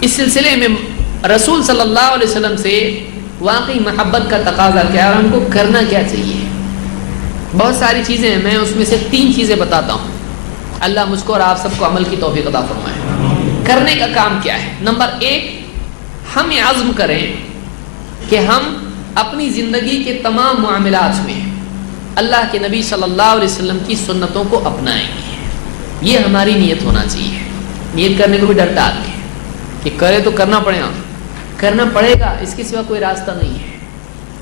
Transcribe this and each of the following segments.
اس سلسلے میں رسول صلی اللہ علیہ وسلم سے واقعی محبت کا تقاضا کیا ہے اور ہم کو کرنا کیا چاہیے؟ بہت ساری چیزیں ہیں، میں اس میں سے 3 چیزیں بتاتا ہوں۔ اللہ مجھ کو اور آپ سب کو عمل کی توفیق عطا فرمائے۔ کرنے کا کام کیا ہے؟ نمبر 1، ہم یہ عزم کریں کہ ہم اپنی زندگی کے تمام معاملات میں اللہ کے نبی صلی اللہ علیہ وسلم کی سنتوں کو اپنائیں گے۔ یہ ہماری نیت ہونا چاہیے۔ نیت کرنے کو بھی ڈرتا آدمی ہے کہ کرے تو کرنا پڑے گا، کرنا پڑے گا، اس کے سوا کوئی راستہ نہیں ہے۔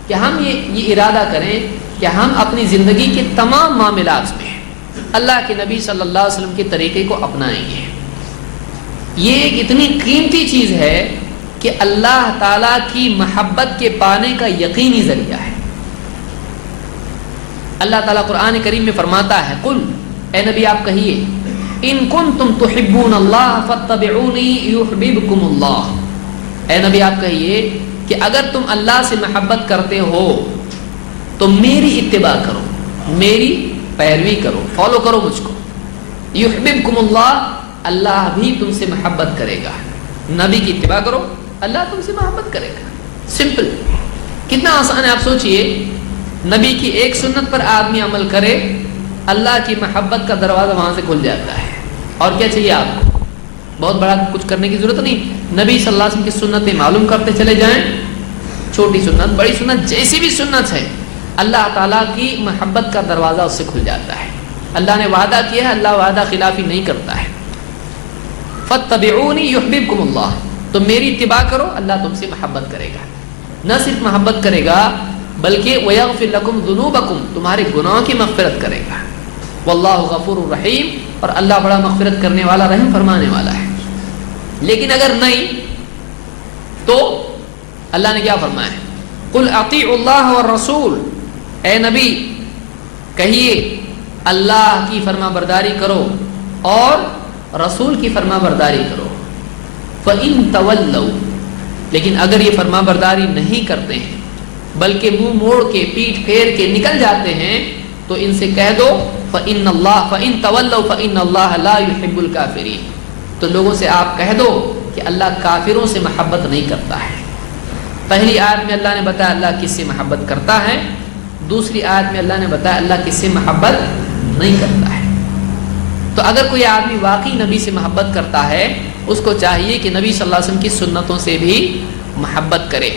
کہ ہم یہ ارادہ کریں کہ ہم اپنی زندگی کے تمام معاملات میں اللہ کے نبی صلی اللہ علیہ وسلم کے طریقے کو اپنائیں گے۔ یہ ایک اتنی قیمتی چیز ہے کہ اللہ تعالیٰ کی محبت کے پانے کا یقینی ذریعہ ہے۔ اللہ تعالیٰ قرآن کریم میں فرماتا ہے، قل، اے نبی آپ کہیے، ان کنتم تحبون اللہ فاتبعونی یحببکم اللہ۔ اے نبی آپ کہیے کہ اگر تم اللہ سے محبت کرتے ہو تو میری اتباع کرو، میری پیروی کرو، فالو کرو مجھ کو۔ یحببکم اللہ، اللہ بھی تم سے محبت کرے گا۔ نبی کی اتباع کرو، اللہ تم سے محبت کرے گا۔ سمپل، کتنا آسان ہے آپ سوچئے۔ نبی کی ایک سنت پر آدمی عمل کرے، اللہ کی محبت کا دروازہ وہاں سے کھل جاتا ہے۔ اور کیا چاہیے آپ کو؟ بہت بڑا کچھ کرنے کی ضرورت نہیں۔ نبی صلی اللہ علیہ وسلم کی سنتیں معلوم کرتے چلے جائیں، چھوٹی سنت بڑی سنت جیسی بھی سنت ہے، اللہ تعالیٰ کی محبت کا دروازہ اس سے کھل جاتا ہے۔ اللہ نے وعدہ کیا ہے، اللہ وعدہ خلافی نہیں کرتا ہے۔ فاتبعونی یحببکم اللہ، تو میری اتباع کرو، اللہ تم سے محبت کرے گا۔ نہ صرف محبت کرے گا بلکہ ویغفر لکم ذنوبکم، تمہارے گناہوں کی مغفرت کرے گا۔ واللہ غفور الرحیم، اور اللہ بڑا مغفرت کرنے والا، رحم فرمانے والا ہے۔ لیکن اگر نہیں تو اللہ نے کیا فرمایا ہے؟ قل اطیعوا اللہ والرسول، اے نبی کہیے اللہ کی فرما برداری کرو اور رسول کی فرما برداری کرو۔ فَإِن تَوَلَّوْا، لیکن اگر یہ فرما برداری نہیں کرتے ہیں بلکہ منہ موڑ کے، پیٹھ پھیر کے نکل جاتے ہیں، تو ان سے کہہ دو فَإِن تَوَلَّوْا فَإِنَّ اللَّهَ لَا يُحِبُّ الْكَافِرِينَ، تو لوگوں سے آپ کہہ دو کہ اللہ کافروں سے محبت نہیں کرتا ہے۔ پہلی آیت میں اللہ نے بتایا اللہ کس سے محبت کرتا ہے، دوسری آیت میں اللہ نے بتایا اللہ کس سے محبت نہیں کرتا ہے۔ تو اگر کوئی آدمی واقعی نبی سے محبت کرتا ہے، اس کو چاہیے کہ نبی صلی اللہ علیہ وسلم کی سنتوں سے بھی محبت کرے،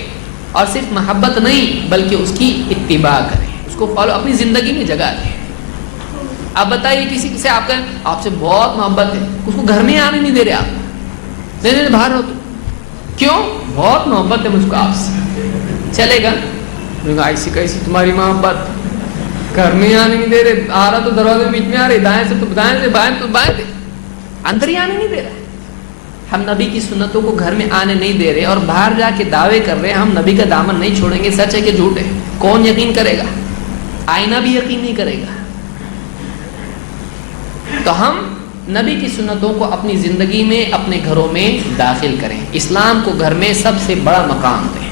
اور صرف محبت نہیں بلکہ اس کی اتباع کرے، اس کو فالو، اپنی زندگی میں جگہ دے۔ آپ بتائیے کسی سے آپ کہیں آپ سے بہت محبت ہے، اس کو گھر میں آنے نہیں دے رہے آپ، نہیں باہر ہو، کیوں؟ بہت محبت ہے مجھ کو آپ سے، چلے گا؟ ایسی کیسی تمہاری محبت، گھر میں آنے نہیں دے رہے، آ رہا تو دروازے بیچ میں آ رہے، دائیں سے تو دائیں سے، بائیں تو بائیں سے، اندر ہی آنے نہیں دے رہا۔ ہم نبی کی سنتوں کو گھر میں آنے نہیں دے رہے اور باہر جا کے دعوے کر رہے ہیں ہم نبی کا دامن نہیں چھوڑیں گے، سچ ہے کہ جھوٹ ہے؟ کون یقین کرے گا؟ آئینہ بھی یقین نہیں کرے گا۔ تو ہم نبی کی سنتوں کو اپنی زندگی میں، اپنے گھروں میں داخل کریں، اسلام کو گھر میں سب سے بڑا مقام دیں۔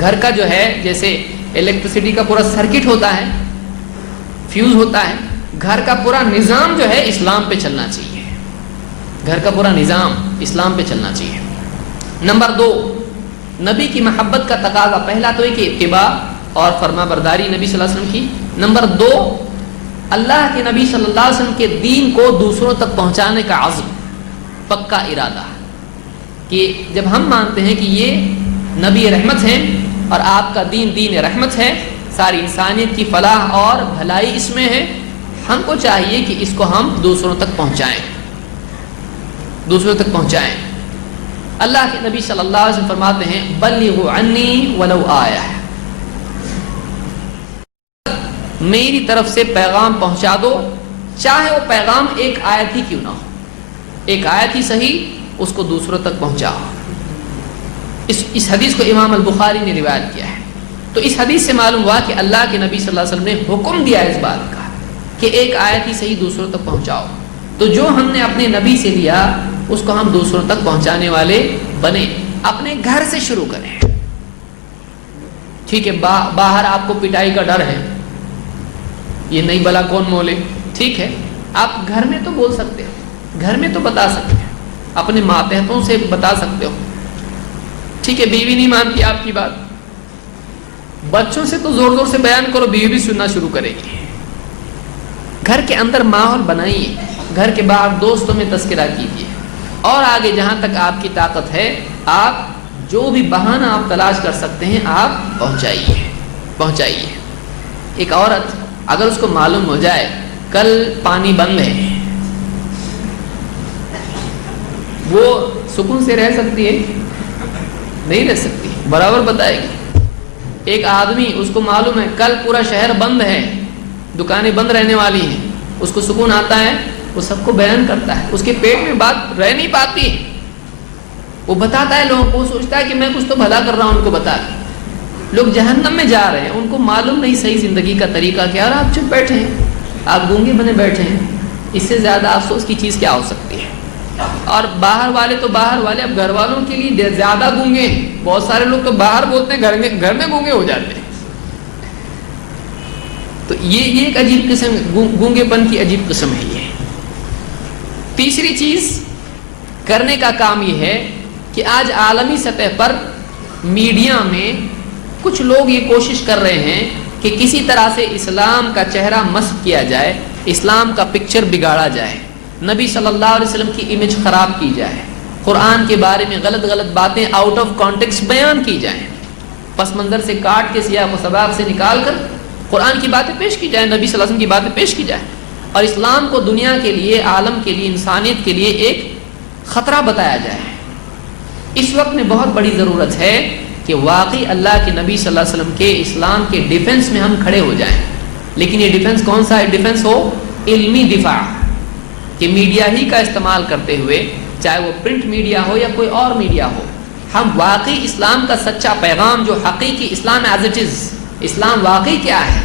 گھر کا جو ہے، جیسے الیکٹریسٹی کا پورا سرکٹ ہوتا ہے، فیوز ہوتا ہے، گھر کا پورا نظام جو ہے اسلام پہ چلنا چاہیے، گھر کا پورا نظام اسلام پہ چلنا چاہیے۔ نمبر 2، نبی کی محبت کا تقاضا، پہلا تو ہے کہ اتباع اور فرما برداری نبی صلی اللہ علیہ وسلم کی۔ نمبر 2، اللہ کے نبی صلی اللہ علیہ وسلم کے دین کو دوسروں تک پہنچانے کا عزم، پکا ارادہ، کہ جب ہم مانتے ہیں کہ یہ نبی رحمت ہیں اور آپ کا دین دین رحمت ہے، ساری انسانیت کی فلاح اور بھلائی اس میں ہے، ہم کو چاہیے کہ اس کو ہم دوسروں تک پہنچائیں، دوسروں تک پہنچائیں۔ اللہ کے نبی صلی اللہ علیہ وسلم فرماتے ہیں بلغوا عنی ولو آیہ، میری طرف سے پیغام پہنچا دو، چاہے وہ پیغام ایک آیت ہی کیوں نہ ہو، ایک آیت ہی صحیح، اس کو دوسروں تک پہنچاؤ۔ اس حدیث کو امام البخاری نے روایت کیا ہے۔ تو اس حدیث سے معلوم ہوا کہ اللہ کے نبی صلی اللہ علیہ وسلم نے حکم دیا اس بات کا کہ ایک آیت ہی صحیح دوسروں تک پہنچاؤ۔ تو جو ہم نے اپنے نبی سے لیا اس کو ہم دوسروں تک پہنچانے والے بنے، اپنے گھر سے شروع کریں۔ ٹھیک ہے، باہر آپ کو پٹائی کا ڈر ہے، یہ نہیں بلا کون مولے، ٹھیک ہے، آپ گھر میں تو بول سکتے ہیں، گھر میں تو بتا سکتے ہیں، اپنے ماتحتوں سے بتا سکتے ہو. ٹھیک ہے بیوی نہیں مانتی آپ کی بات, بچوں سے تو زور زور سے بیان کرو, بیوی بھی سننا شروع کرے گی. گھر کے اندر ماحول بنائیے, گھر کے باہر دوستوں میں تذکرہ کیجیے, اور آگے جہاں تک آپ کی طاقت ہے آپ جو بھی بہانہ آپ تلاش کر سکتے ہیں آپ پہنچائیے. ایک عورت اگر اس کو معلوم ہو جائے کل پانی بند ہے, وہ سکون سے رہ سکتی ہے؟ نہیں رہ سکتی, برابر بتائے گی. ایک آدمی اس کو معلوم ہے کل پورا شہر بند ہے, دکانیں بند رہنے والی ہیں, اس کو سکون آتا ہے, وہ سب کو بیان کرتا ہے. اس کے پیٹ میں بات رہ نہیں پاتی, وہ بتاتا ہے لوگوں کو, سوچتا ہے کہ میں کچھ تو بھلا کر رہا ہوں, ان کو بتا. لوگ جہنم میں جا رہے ہیں, ان کو معلوم نہیں صحیح زندگی کا طریقہ کیا, اور آپ چپ بیٹھے ہیں, آپ گونگے بنے بیٹھے ہیں. اس سے زیادہ افسوس کی چیز کیا ہو سکتی ہے؟ اور باہر والے تو باہر والے, اب گھر والوں کے لیے زیادہ گونگے ہیں. بہت سارے لوگ تو باہر بولتے ہیں, گھر میں گونگے ہو جاتے ہیں. تو یہ ایک عجیب قسم, گونگے پن کی عجیب قسم ہے یہ. تیسری چیز کرنے کا کام یہ ہے کہ آج عالمی سطح پر میڈیا میں کچھ لوگ یہ کوشش کر رہے ہیں کہ کسی طرح سے اسلام کا چہرہ مسخ کیا جائے, اسلام کا پکچر بگاڑا جائے, نبی صلی اللہ علیہ وسلم کی امیج خراب کی جائے, قرآن کے بارے میں غلط باتیں آؤٹ آف کانٹیکسٹ بیان کی جائیں, پس منظر سے کاٹ کے سیاق و سباق سے نکال کر قرآن کی باتیں پیش کی جائیں, نبی صلی اللہ علیہ وسلم کی باتیں پیش کی جائیں, اور اسلام کو دنیا کے لیے, عالم کے لیے, انسانیت کے لیے ایک خطرہ بتایا جائے. اس وقت میں بہت بڑی ضرورت ہے کہ واقعی اللہ کے نبی صلی اللہ علیہ وسلم کے اسلام کے ڈیفنس میں ہم کھڑے ہو جائیں. لیکن یہ ڈیفنس کون سا ہے؟ ڈیفنس ہو علمی دفاع, کہ میڈیا ہی کا استعمال کرتے ہوئے, چاہے وہ پرنٹ میڈیا ہو یا کوئی اور میڈیا ہو, ہم واقعی اسلام کا سچا پیغام, جو حقیقی اسلام ایز اٹ از, اسلام واقعی کیا ہے,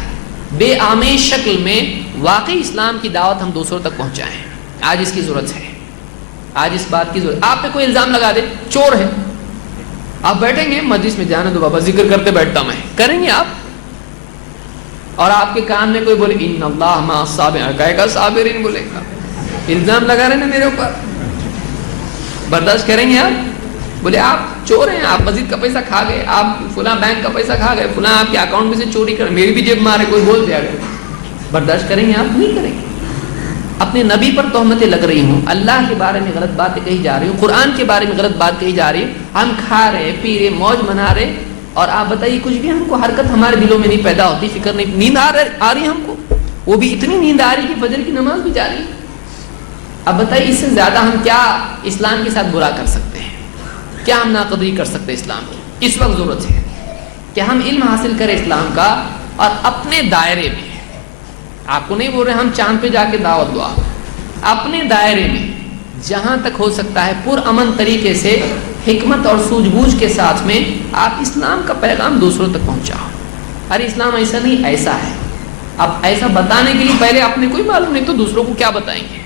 بے آمیز شکل میں واقعی اسلام کی دعوت ہم دوسروں تک پہنچائیں. آج اس کی ضرورت ہے, آج اس بات کی ضرورت. آپ پہ کوئی الزام لگا دے چور ہے, آپ بیٹھیں گے مجلس میں, جانے دو بابا ذکر کرتے بیٹھتا میں, کریں گے آپ؟ اور آپ کے کان میں کوئی بولے ان اللہ مع الصابرین, کہے گا صابرین بولے گا, الزام لگا رہے ہیں میرے اوپر, برداشت کریں گے آپ؟ بولے آپ چور ہیں, آپ مسجد کا پیسہ کھا گئے, آپ فلاں بینک کا پیسہ کھا گئے, فلاں آپ کے اکاؤنٹ میں سے چوری کر, میری بھی جیب مارے, کوئی بول دیا گیا, برداشت کریں گے آپ؟ نہیں کریں گے. اپنے نبی پر تہمتیں لگ رہی ہوں, اللہ کے بارے میں غلط باتیں کہی جا رہی ہوں, قرآن کے بارے میں غلط بات کہی جا رہی ہے, ہم کھا رہے, پی رہے, موج منا رہے, اور آپ بتائیے کچھ بھی ہم کو حرکت ہمارے دلوں میں نہیں پیدا ہوتی, فکر نہیں, نیند آ رہی ہم کو, وہ بھی اتنی نیند آ رہی کہ فجر کی نماز بھی جاری ہے. اب بتائیے اس سے زیادہ ہم کیا اسلام کے ساتھ برا کر سکتے ہیں, کیا ہم ناقدری کر سکتے ہیں اسلام کی؟ اس وقت ضرورت ہے کہ ہم علم حاصل کریں اسلام کا, اور اپنے دائرے میں, آپ کو نہیں بول رہے ہم چاند پہ جا کے دعوت دو, اپنے دائرے میں جہاں تک ہو سکتا ہے پرامن طریقے سے, حکمت اور سوجھ بوجھ کے ساتھ میں آپ اسلام کا پیغام دوسروں تک پہنچاؤ. ارے اسلام ایسا نہیں, ایسا ہے. اب ایسا بتانے کے لیے پہلے اپنے کوئی معلوم نہیں تو دوسروں کو کیا بتائیں گے؟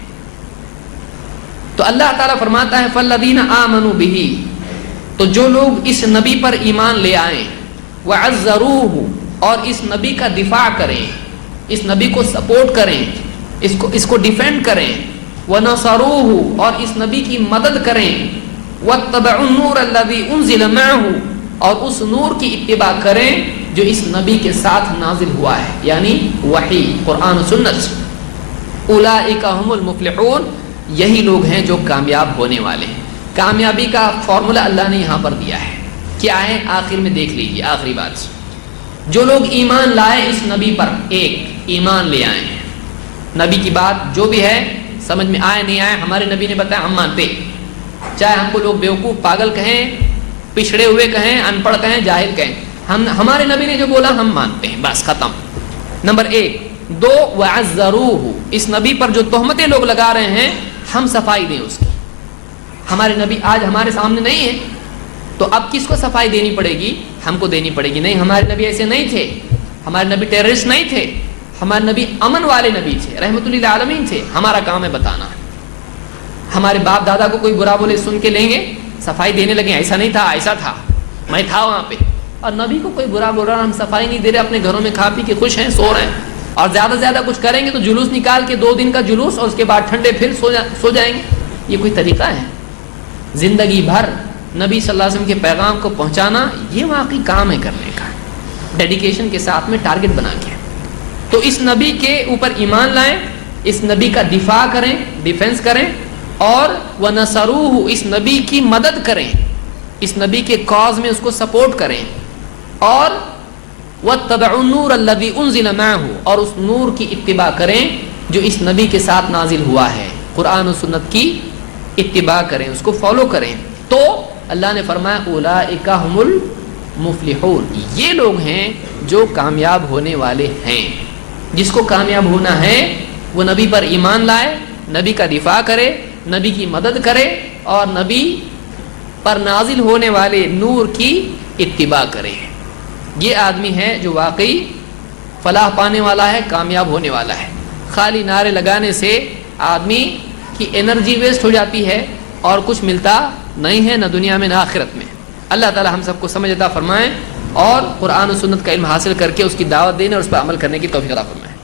تو اللہ تعالیٰ فرماتا ہے فَالَّذِينَ آمَنُوا بِهِ, تو جو لوگ اس نبی پر ایمان لے آئیں, وَعَزَّرُوهُ, اور اس نبی کا دفاع کریں, اس نبی کو سپورٹ کریں, اس کو ڈیفینڈ کریں, وَنَصَرُوهُ, اور اس نبی کی مدد کریں, وَاتَّبَعُوا النُّورَ الَّذِي أُنزِلَ مَعَهُ, اور اس نور کی اتباع کریں جو اس نبی کے ساتھ نازل ہوا ہے, یعنی وحی, قرآن و سنت. أُولَئِكَ هُمُ الْمُفْلِحُونَ, یہی لوگ ہیں جو کامیاب ہونے والے ہیں. کامیابی کا فارمولا اللہ نے یہاں پر دیا ہے, کیا ہے آخر میں دیکھ لیجیے. آخری بات, جو لوگ ایمان لائے اس نبی پر, ایک ایمان لے آئے ہیں, نبی کی بات جو بھی ہے سمجھ میں آئے نہیں آئے, ہمارے نبی نے بتایا ہم مانتے, چاہے ہم کو لوگ بیوقوف پاگل کہیں, پچھڑے ہوئے کہیں, ان پڑھ کہیں, جاہل کہیں, ہمارے نبی نے جو بولا ہم مانتے ہیں, بس ختم. نمبر ایک. دو, وَعَزَّرُوهُ, اس نبی پر جو تہمتیں لوگ لگا رہے ہیں ہم صفائی دیں اس کی. ہمارے نبی آج ہمارے سامنے نہیں ہے تو اب کس کو صفائی دینی پڑے گی؟ ہم کو دینی پڑے گی. نہیں, ہمارے نبی ایسے نہیں تھے, ہمارے نبی ٹیررسٹ نہیں تھے, ہمارے نبی امن والے نبی تھے, رحمت للعالمین تھے. ہمارا کام ہے بتانا. ہمارے باپ دادا کو کوئی برا بولے سن کے لیں گے, صفائی دینے لگے, ایسا نہیں تھا, ایسا تھا, میں تھا وہاں پہ. اور نبی کو کوئی برا بول رہا, ہم صفائی نہیں دے رہے, اپنے گھروں میں کھا پی کے خوش ہیں, سو رہے ہیں, اور زیادہ سے زیادہ کچھ کریں گے تو جلوس نکال کے 2 دن کا جلوس, اور اس کے بعد ٹھنڈے پھر سو جائیں گے. یہ کوئی طریقہ ہے؟ زندگی بھر نبی صلی اللہ علیہ وسلم کے پیغام کو پہنچانا، یہ واقعی کام ہے کرنے کا، ڈیڈیکیشن کے ساتھ میں ٹارگٹ بنا کے۔ تو اس نبی کے اوپر ایمان لائیں، اس نبی کا دفاع کریں، ڈیفنس کریں، اور وَنَصَرُوهُ، اس نبی کی مدد کریں، اس نبی کے کاز میں اس کو سپورٹ کریں، اور وَاتَّبَعُوا النُّورَ الَّذِي أُنزِلَ مَعَهُ، اور اس نور کی اتباع کریں جو اس نبی کے ساتھ نازل ہوا ہے، قرآن و سنت کی اتباع کریں، اس کو فالو کریں۔ تو اللہ نے فرمایا اولئک هم المفلحون، یہ لوگ ہیں جو کامیاب ہونے والے ہیں۔ جس کو کامیاب ہونا ہے وہ نبی پر ایمان لائے، نبی کا دفاع کرے، نبی کی مدد کرے، اور نبی پر نازل ہونے والے نور کی اتباع کرے۔ یہ آدمی ہے جو واقعی فلاح پانے والا ہے، کامیاب ہونے والا ہے۔ خالی نعرے لگانے سے آدمی کی انرجی ویسٹ ہو جاتی ہے اور کچھ ملتا نہیں ہے، نہ دنیا میں نہ آخرت میں۔ اللہ تعالی ہم سب کو سمجھ عطا فرمائیں اور قرآن و سنت کا علم حاصل کر کے اس کی دعوت دینے اور اس پر عمل کرنے کی توفیق عطا فرمائیں۔